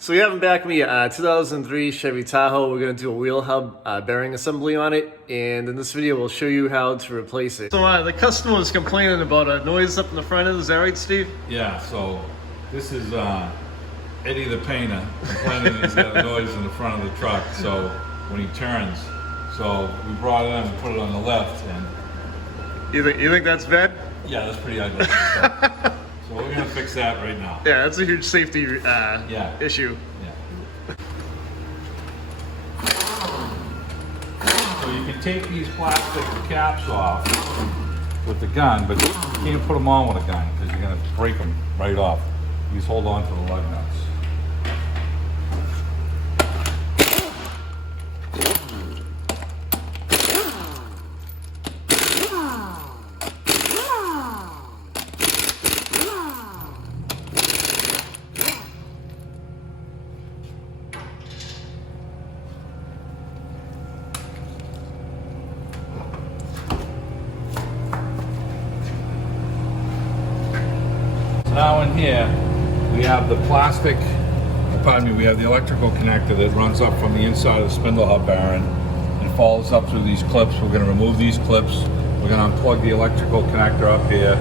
So we have in back of me a 2003 Chevy Tahoe. We're going to do a wheel hub bearing assembly on it, and in this video we'll show you how to replace it. So the customer was complaining about a noise up in the front end. Is that right, Steve? Yeah, so this is Eddie the painter complaining he's got a noise in the front of the truck, so when he turns. So we brought it in and put it on the left, and You think that's bad? yeah, that's pretty ugly. So we're gonna fix that right now. Yeah, that's a huge safety issue. Yeah. So you can take these plastic caps off with the gun, but you can't put them on with a gun because you're gonna break them right off. You just hold on to the lug nuts. Now in here, we have the we have the electrical connector that runs up from the inside of the spindle hub bearing and follows up through these clips. We're going to remove these clips. We're going to unplug the electrical connector up here.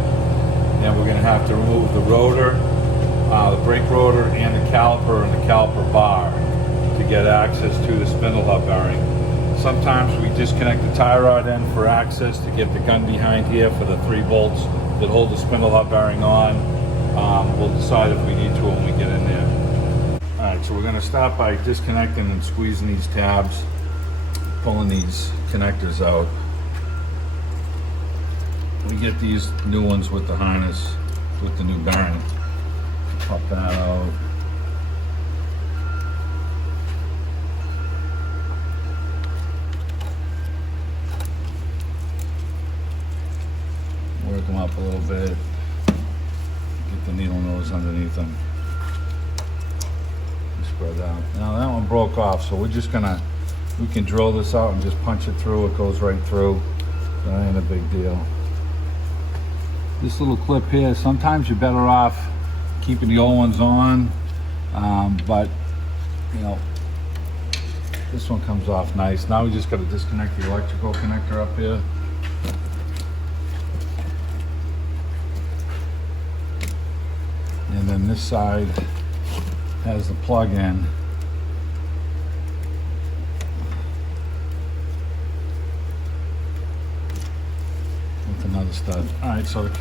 And we're going to have to remove the rotor, the brake rotor, and the caliper bar to get access to the spindle hub bearing. Sometimes we disconnect the tie rod end for access to get the gun behind here for the 3 bolts that hold the spindle hub bearing on. We'll decide if we need to when we get in there. Alright, so we're going to start by disconnecting and squeezing these tabs, pulling these connectors out. We get these new ones with the harness, with the new bearing. Pop that out. Work them up a little bit. Get the needle nose underneath them. Spread out. Now that one broke off, so we can drill this out and just punch it through. It goes right through. That ain't a big deal. This little clip here, sometimes you're better off keeping the old ones on, but you know, this one comes off nice. Now we just got to disconnect the electrical connector up here. And then this side has the plug in. With another stud. Alright, so the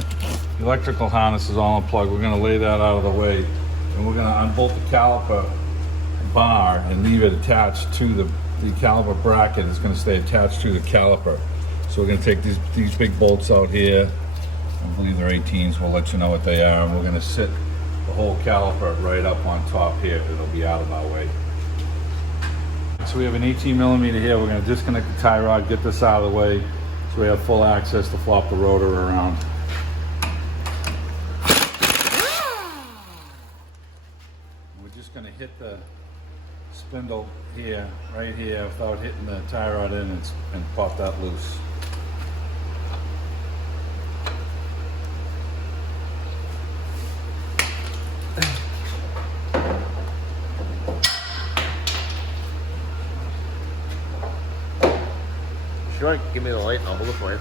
electrical harness is all unplugged. We're going to lay that out of the way. And we're going to unbolt the caliper bar and leave it attached to the caliper bracket. It's going to stay attached to the caliper. So we're going to take these big bolts out here. I believe they're 18s. We'll let you know what they are. And we're going to sit the whole caliper right up on top here. It'll be out of our way. So we have an 18mm here. We're going to disconnect the tie rod, get this out of the way so we have full access to flop the rotor around. We're just going to hit the spindle here, right here, without hitting the tie rod in and pop that loose. Sure, give me the light and I'll hold it for you.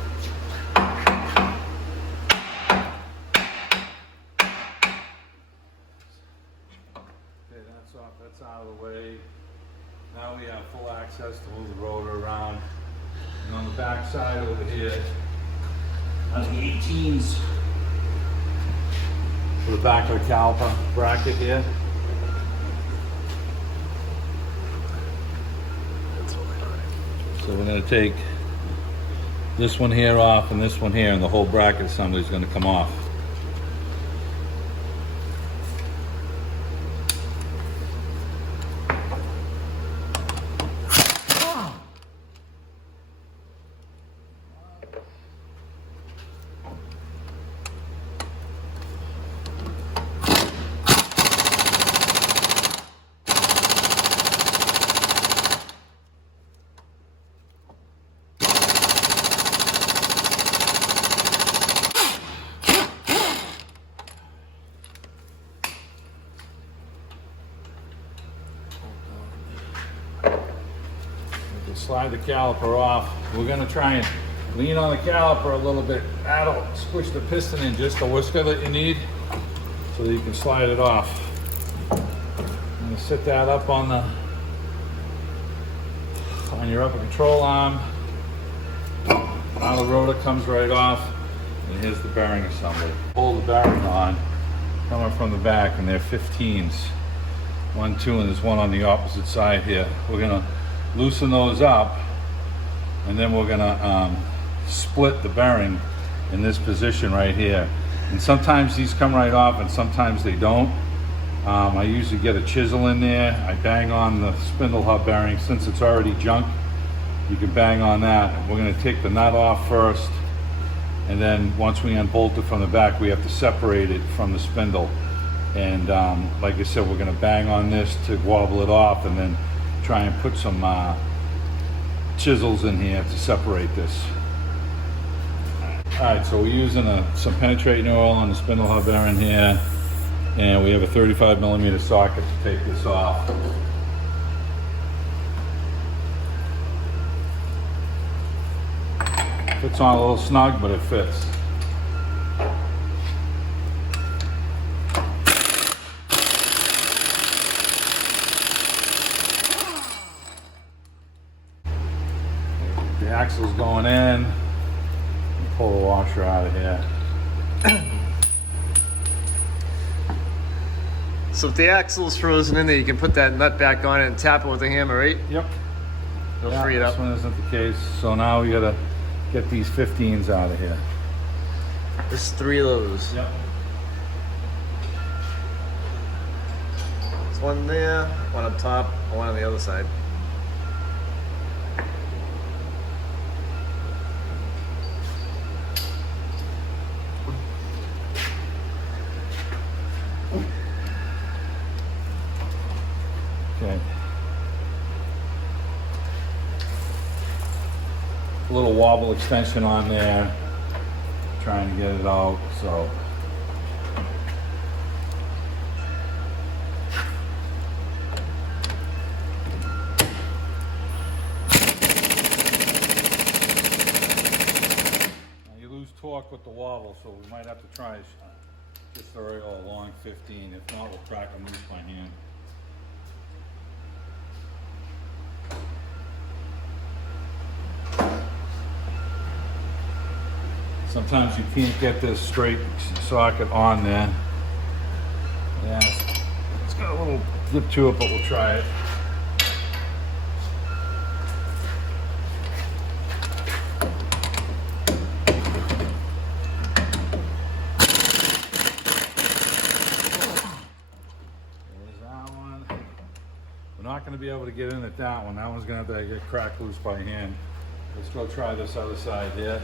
Okay, that's off, that's out of the way. Now we have full access to move the rotor around. And on the back side over here, on the 18s, for the back of the caliper bracket here. So we're going to take this one here off and this one here, and the whole bracket assembly is going to come off. can slide the caliper off. We're gonna try and lean on the caliper a little bit. That'll squish the piston in just a whisker that you need so that you can slide it off. I'm gonna set that up on your upper control arm. Now the rotor comes right off, and here's the bearing assembly. Pull the bearing on, coming from the back, and they're 15s. 1, 2, and there's one on the opposite side here. We're gonna loosen those up, and then we're gonna split the bearing in this position right here. And sometimes these come right off, and sometimes they don't. I usually get a chisel in there. I bang on the spindle hub bearing. Since it's already junk, you can bang on that. We're gonna take the nut off first, and then once we unbolt it from the back, we have to separate it from the spindle. And like I said, we're gonna bang on this to wobble it off, and then try and put some chisels in here to separate this. All right, so we're using some penetrating oil on the spindle hub bearing here, and we have a 35mm socket to take this off. Fits on a little snug, but it fits. The axle's going in. Pull the washer out of here. So if the axle's frozen in there, you can put that nut back on it and tap it with a hammer, right? Yep. It'll free it up. This one isn't the case. So now we gotta get these 15s out of here. There's 3 of those. Yep. There's one there, one up top, and one on the other side. Okay. A little wobble extension on there. Trying to get it out, so. Now you lose torque with the wobble, so we might have to try just a regular long 15. If not, we'll crack them loose by hand. Sometimes you can't get this straight socket on there. Yeah, it's got a little dip to it, but we'll try it. There's that one. We're not going to be able to get in at that one. That one's going to have to get cracked loose by hand. Let's go try this other side here.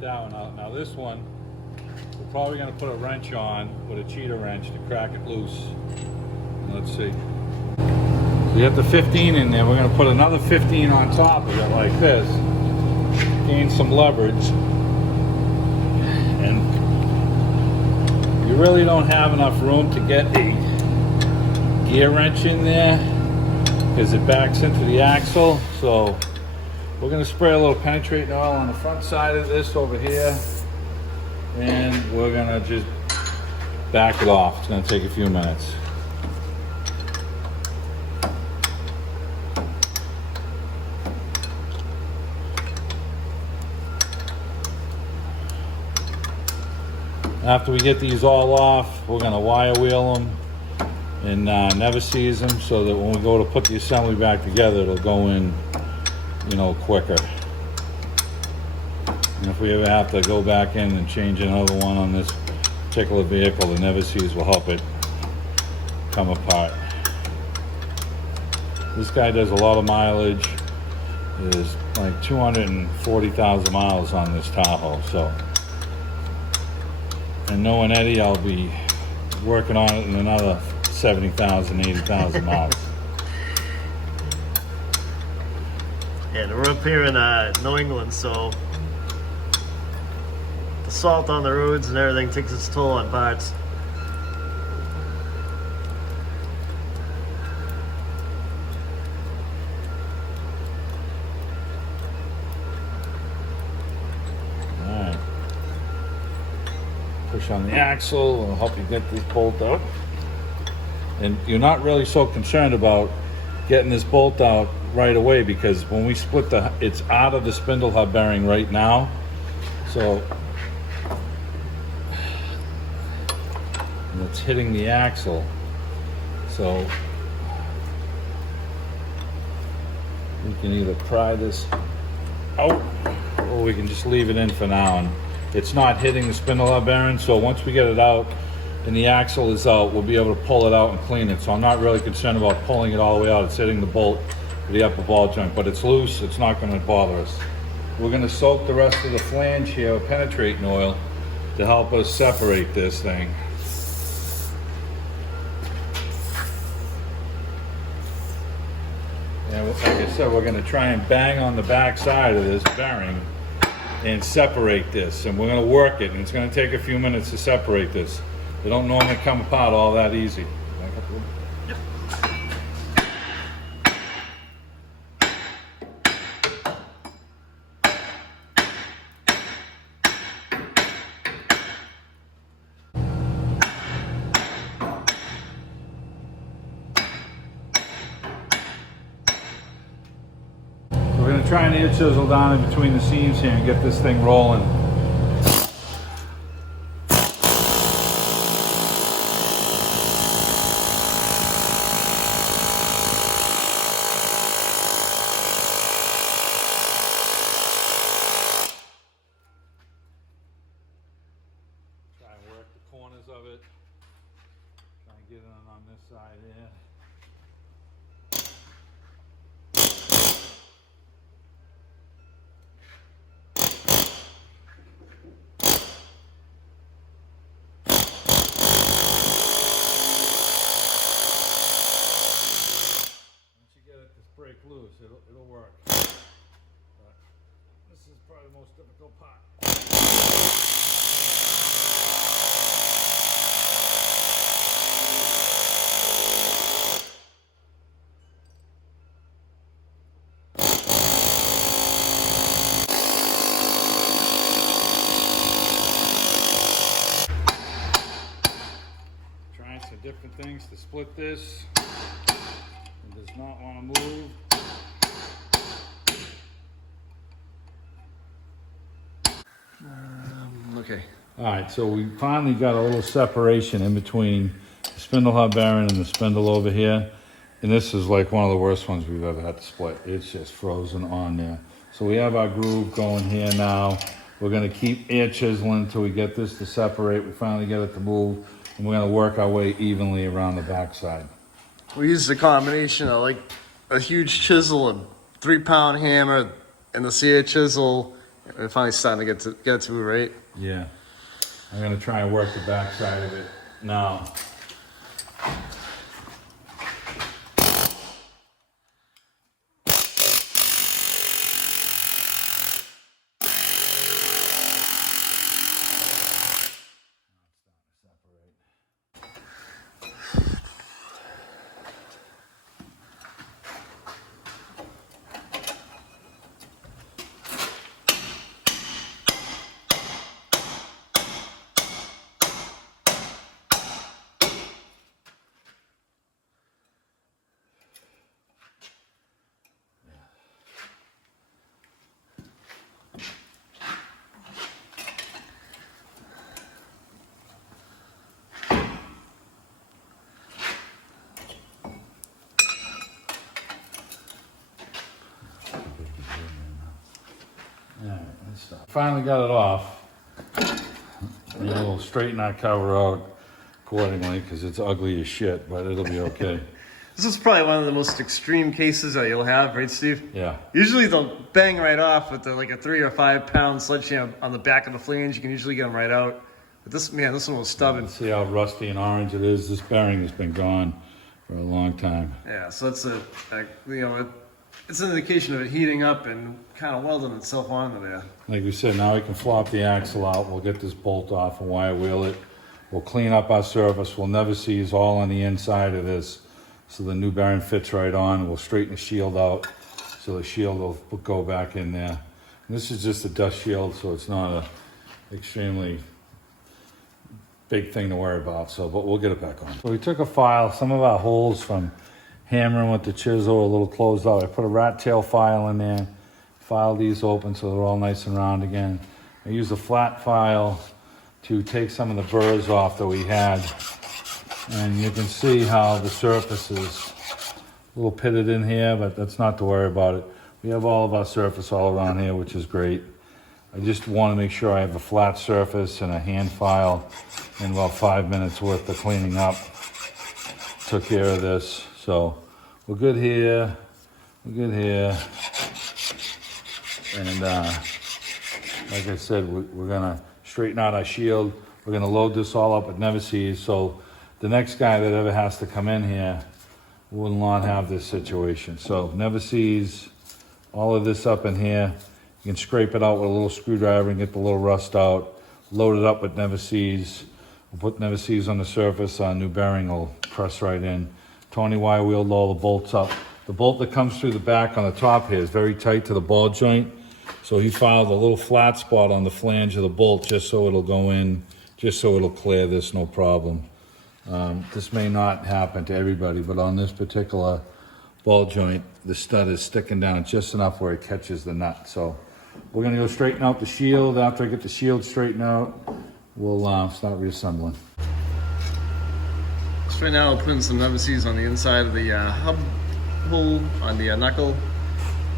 That one out. Now this one, we're probably going to put a wrench on with a cheater wrench to crack it loose. And let's see. So you have the 15 in there. We're going to put another 15 on top of it like this. Gain some leverage. And you really don't have enough room to get a gear wrench in there because it backs into the axle. So we're going to spray a little penetrating oil on the front side of this over here, and we're going to just back it off. It's going to take a few minutes. After we get these all off, we're going to wire wheel them and never seize them so that when we go to put the assembly back together, it'll go in, you know, quicker. And if we ever have to go back in and change another one on this particular vehicle, the never seize will help it come apart. This guy does a lot of mileage. There's like 240,000 miles on this Tahoe, so. And knowing Eddie, I'll be working on it in another 70,000, 80,000 miles. Yeah, we're up here in New England, so The salt on the roads and everything takes its toll on parts. Alright. Push on the axle, it'll help you get this bolt out. And you're not really so concerned about getting this bolt out right away, because when we split it's out of the spindle hub bearing right now. So and it's hitting the axle. So we can either pry this out or we can just leave it in for now. And it's not hitting the spindle hub bearing, so once we get it out and the axle is out, we'll be able to pull it out and clean it. So I'm not really concerned about pulling it all the way out. It's hitting the bolt for the upper ball joint, but it's loose, it's not going to bother us. We're going to soak the rest of the flange here with penetrating oil to help us separate this thing. And like I said, we're going to try and bang on the back side of this bearing and separate this, and we're going to work it, and it's going to take a few minutes to separate this. They don't normally come apart all that easy. We're going to try and ear chisel down in between the seams here and get this thing rolling. Try and work the corners of it. Try and get it on this side here. Break loose, it'll work. But this is probably the most difficult part. Trying some different things to split this. It does not want to move. Okay. All right, so we finally got a little separation in between the spindle hub bearing and the spindle over here. And this is like one of the worst ones we've ever had to split. It's just frozen on there. So we have our groove going here now. We're gonna keep air chiseling until we get this to separate. We finally get it to move, and we're gonna work our way evenly around the backside. We used a combination of like a huge chisel, a 3-pound hammer, and the sear chisel. We're finally starting to get it to move, right? Yeah. I'm gonna try and work the backside of it now. Finally got it off. And we'll straighten our cover out accordingly because it's ugly as shit, but it'll be okay. This is probably one of the most extreme cases that you'll have, right, Steve? Yeah. Usually they'll bang right off with like a 3 or 5 pound sledgehammer on the back of the flange. You can usually get them right out. But this one was stubborn. See how rusty and orange it is? This bearing has been gone for a long time. Yeah, so that's it's an indication of it heating up and kind of welding itself onto there. Like we said, now we can flop the axle out. We'll get this bolt off and wire wheel it. We'll clean up our surface. We'll never seize all on the inside of this. So the new bearing fits right on. We'll straighten the shield out so the shield will go back in there. And this is just a dust shield, so it's not a extremely big thing to worry about. So, but we'll get it back on. So we took a file, some of our holes from hammering with the chisel, a little closed out. I put a rat tail file in there, filed these open so they're all nice and round again. I used a flat file to take some of the burrs off that we had. And you can see how the surface is a little pitted in here, but that's not to worry about it. We have all of our surface all around here, which is great. I just want to make sure I have a flat surface and a hand file, and about 5 minutes worth of cleaning up took care of this. So we're good here, we're good here. And like I said, we're gonna straighten out our shield. We're gonna load this all up with never seize, so the next guy that ever has to come in here will not have this situation. So never seize all of this up in here. You can scrape it out with a little screwdriver and get the little rust out. Load it up with never seize. We'll put never seize on the surface. Our new bearing will press right in. Tony wire wheeled all the bolts up. The bolt that comes through the back on the top here is very tight to the ball joint. So he filed a little flat spot on the flange of the bolt just so it'll go in, just so it'll clear this, no problem. This may not happen to everybody, but on this particular ball joint, the stud is sticking down just enough where it catches the nut. So we're gonna go straighten out the shield. After I get the shield straightened out, we'll start reassembling. So right now we're putting some never seize on the inside of the hub hole on the knuckle,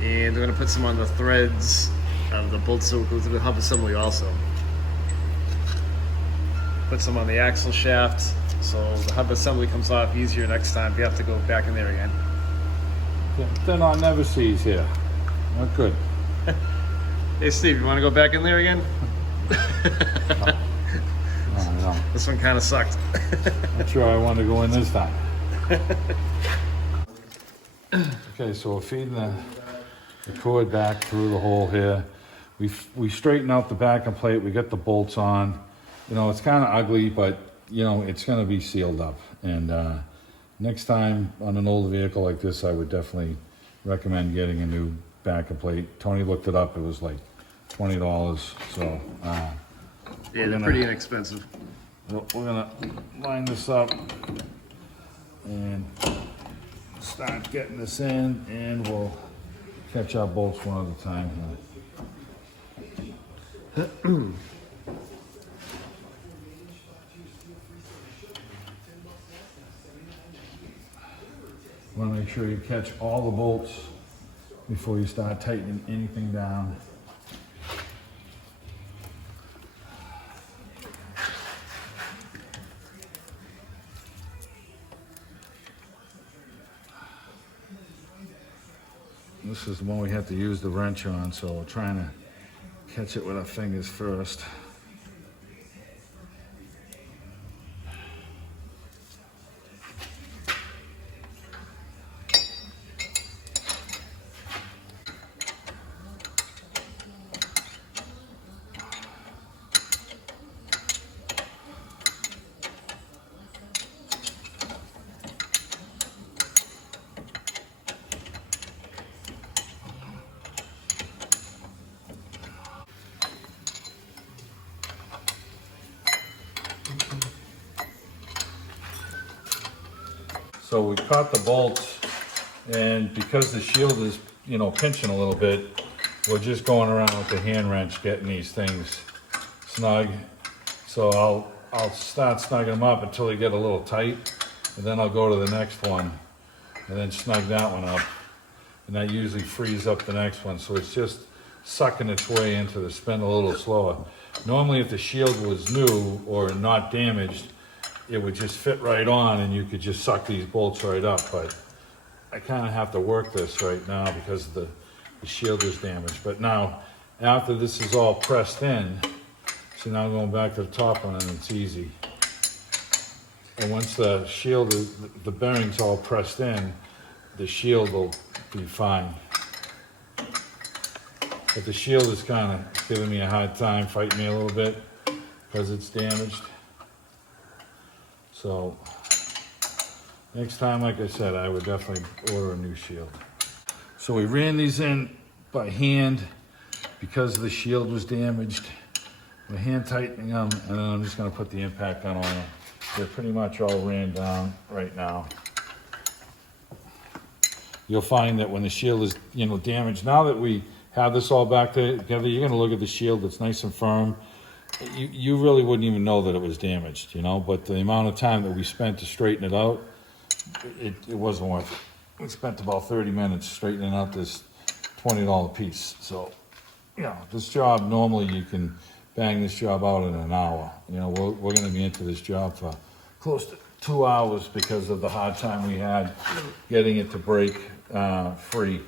and we're gonna put some on the threads of the bolts that will go through the hub assembly also. Put some on the axle shaft so the hub assembly comes off easier next time if you have to go back in there again. They're not never seize here. Not good. Hey Steve, you want to go back in there again? No. This one kind of sucked. Not sure I want to go in this time. Okay, so we're feeding the cord back through the hole here. We straighten out the backing plate. We get the bolts on. You know, it's kind of ugly, but you know, it's going to be sealed up. And next time on an older vehicle like this, I would definitely recommend getting a new backing plate. Tony looked it up. It was like $20. So yeah, they're pretty inexpensive. we're gonna line this up and start getting this in, and we'll catch our bolts one at a time here. Want to make sure you catch all the bolts before you start tightening anything down. This is the one we have to use the wrench on, so we're trying to catch it with our fingers first. So we caught the bolts, and because the shield is, you know, pinching a little bit, we're just going around with the hand wrench getting these things snug. So I'll start snugging them up until they get a little tight, and then I'll go to the next one and then snug that one up, and that usually frees up the next one. So it's just sucking its way into the spindle a little slower. Normally if the shield was new or not damaged, it would just fit right on and you could just suck these bolts right up, but I kind of have to work this right now because the shield is damaged. But now, after this is all pressed in, see, now I'm going back to the top one and it's easy. And once the shield, the bearing's all pressed in, the shield will be fine. But the shield is kind of giving me a hard time, fighting me a little bit because it's damaged. So next time, like I said, I would definitely order a new shield. So we ran these in by hand because the shield was damaged. We're hand tightening them, and then I'm just going to put the impact gun on them. They're pretty much all ran down right now. You'll find that when the shield is, damaged, now that we have this all back together, you're going to look at the shield that's nice and firm. You really wouldn't even know that it was damaged, but the amount of time that we spent to straighten it out, it wasn't worth it. We spent about 30 minutes straightening out this $20 piece. So, this job, normally you can bang this job out in an hour. We're going to be into this job for close to 2 hours because of the hard time we had getting it to break free.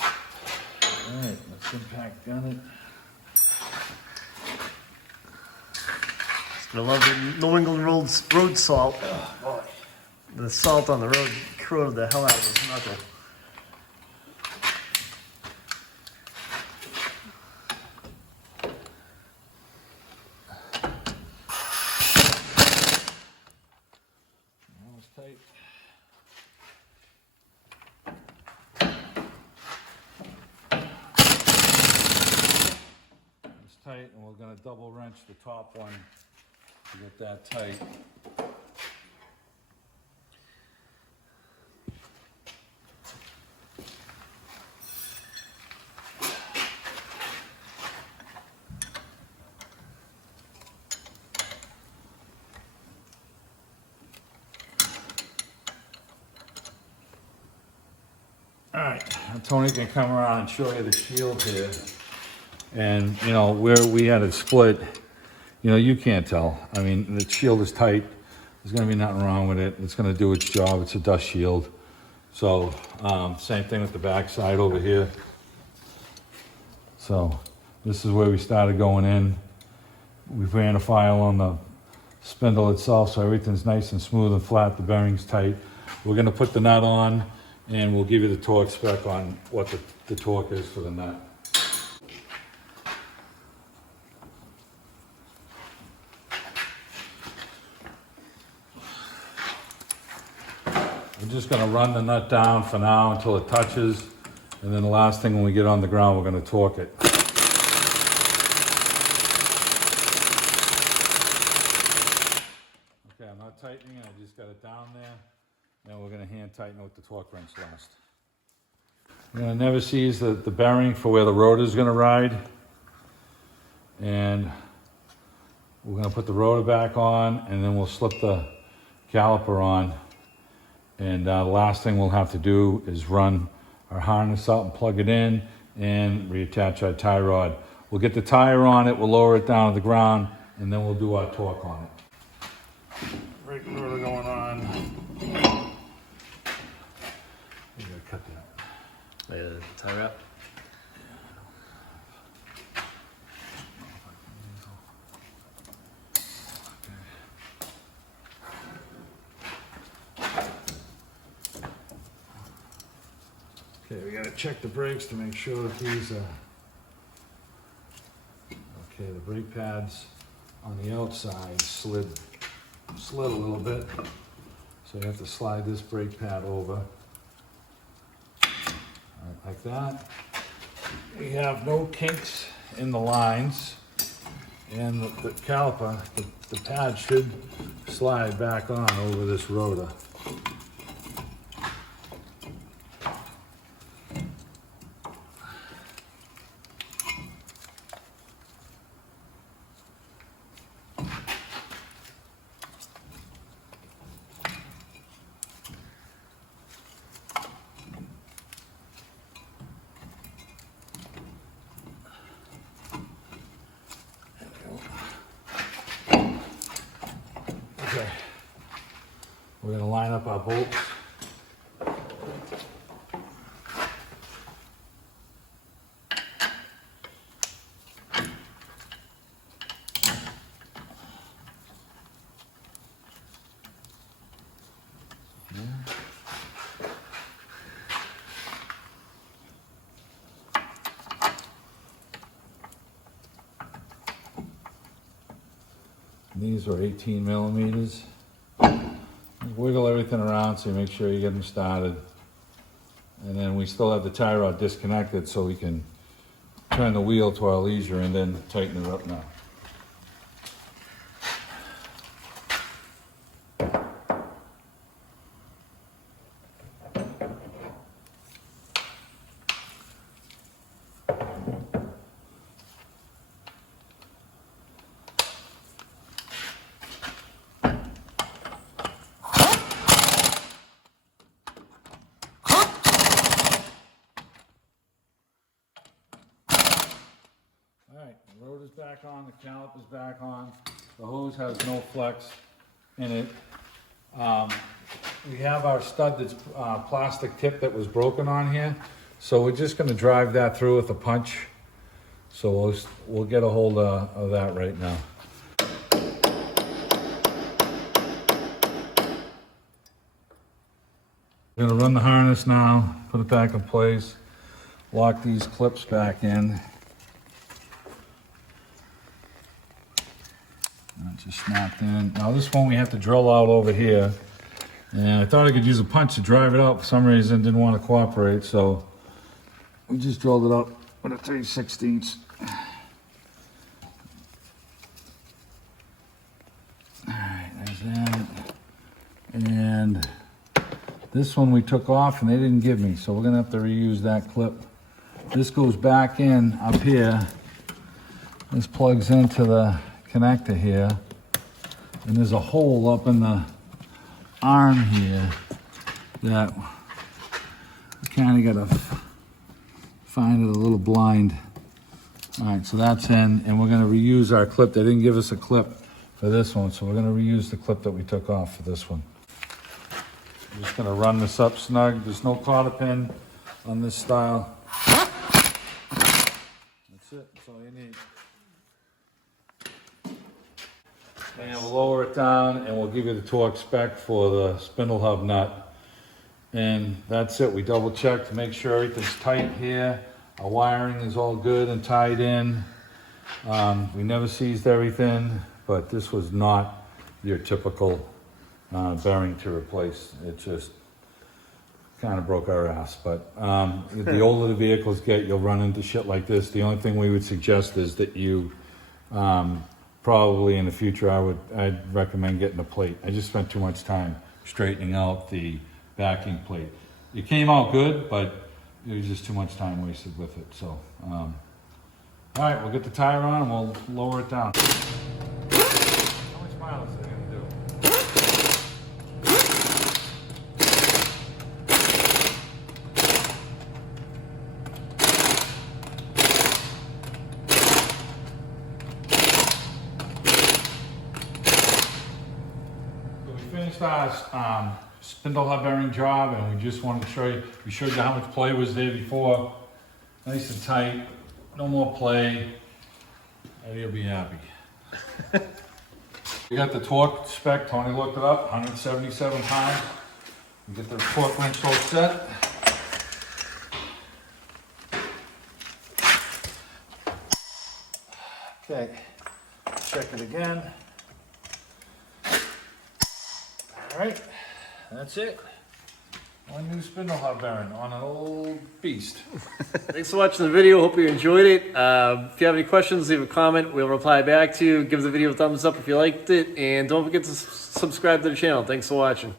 All right, let's impact gun it. I love the New England road salt. Oh, boy. The salt on the road corroded the hell out of his knuckle. That was tight. It's tight, and we're going to double wrench the top one to get that tight. All right, now Tony can come around and show you the shield here. And, where we had it split, you can't tell. I mean, the shield is tight. There's going to be nothing wrong with it. It's going to do its job. It's a dust shield. So, same thing with the back side over here. So, this is where we started going in. We ran a file on the spindle itself, so everything's nice and smooth and flat. The bearing's tight. We're going to put the nut on, and we'll give you the torque spec on what the torque is for the nut. We're just going to run the nut down for now until it touches, and then the last thing when we get on the ground, we're going to torque it. Okay, I'm not tightening it, I just got it down there. Now we're going to hand tighten it with the torque wrench last. We're going to never seize the bearing for where the rotor is going to ride. And we're going to put the rotor back on, and then we'll slip the caliper on. And the last thing we'll have to do is run our harness out and plug it in and reattach our tie rod. We'll get the tire on it, we'll lower it down to the ground, and then we'll do our torque on it. Brake rotor going on. You gotta cut that. Tie wrap. Okay, we gotta check the brakes to make sure that these are... Okay, the brake pads on the outside slid a little bit. So you have to slide this brake pad over. Like that. We have no kinks in the lines, and the caliper, the pad should slide back on over this rotor. Okay, we're going to line up our bolts. These are 18 millimeters. Just wiggle everything around so you make sure you get them started. And then we still have the tie rod disconnected so we can turn the wheel to our leisure and then tighten it up now. Alright, the rotor's back on, the caliper's back on, the hose has no flex in it. We have our stud that's plastic tip that was broken on here, so we're just going to drive that through with a punch. So we'll get a hold of that right now. We're going to run the harness now, put it back in place, lock these clips back in. That just snapped in. Now this one we have to drill out over here. And I thought I could use a punch to drive it out. For some reason, didn't want to cooperate, so we just drilled it up with a 3/16. Alright, there's that. And this one we took off and they didn't give me, so we're gonna have to reuse that clip. This goes back in up here. This plugs into the connector here. And there's a hole up in the arm here that we kind of gotta find it a little blind. All right, so that's in, and we're gonna reuse our clip. They didn't give us a clip for this one, so we're gonna reuse the clip that we took off for this one. I'm just gonna run this up snug. There's no cotter pin on this style. That's it, that's all you need. And we'll lower it down and we'll give you the torque spec for the spindle hub nut. And that's it. We double check to make sure everything's tight here. Our wiring is all good and tied in. We never seized everything, but this was not your typical bearing to replace. It just kind of broke our ass. But the older the vehicles get, you'll run into shit like this. The only thing we would suggest is that you probably in the future, I'd recommend getting a plate. I just spent too much time straightening out the backing plate. It came out good, but it was just too much time wasted with it. So, all right, we'll get the tire on and we'll lower it down. How much miles is it gonna do? Finished our spindle hub bearing job, and we just wanted to show you, we showed you how much play was there before. Nice and tight, no more play, and you'll be happy. We got the torque spec, Tony looked it up, 177 pounds. We get the torque wrench all set. Okay, check it again. All right, that's it. One new spindle hub bearing on an old beast. Thanks for watching the video. Hope you enjoyed it. If you have any questions, leave a comment. We'll reply back to you. Give the video a thumbs up if you liked it. And don't forget to subscribe to the channel. Thanks for watching.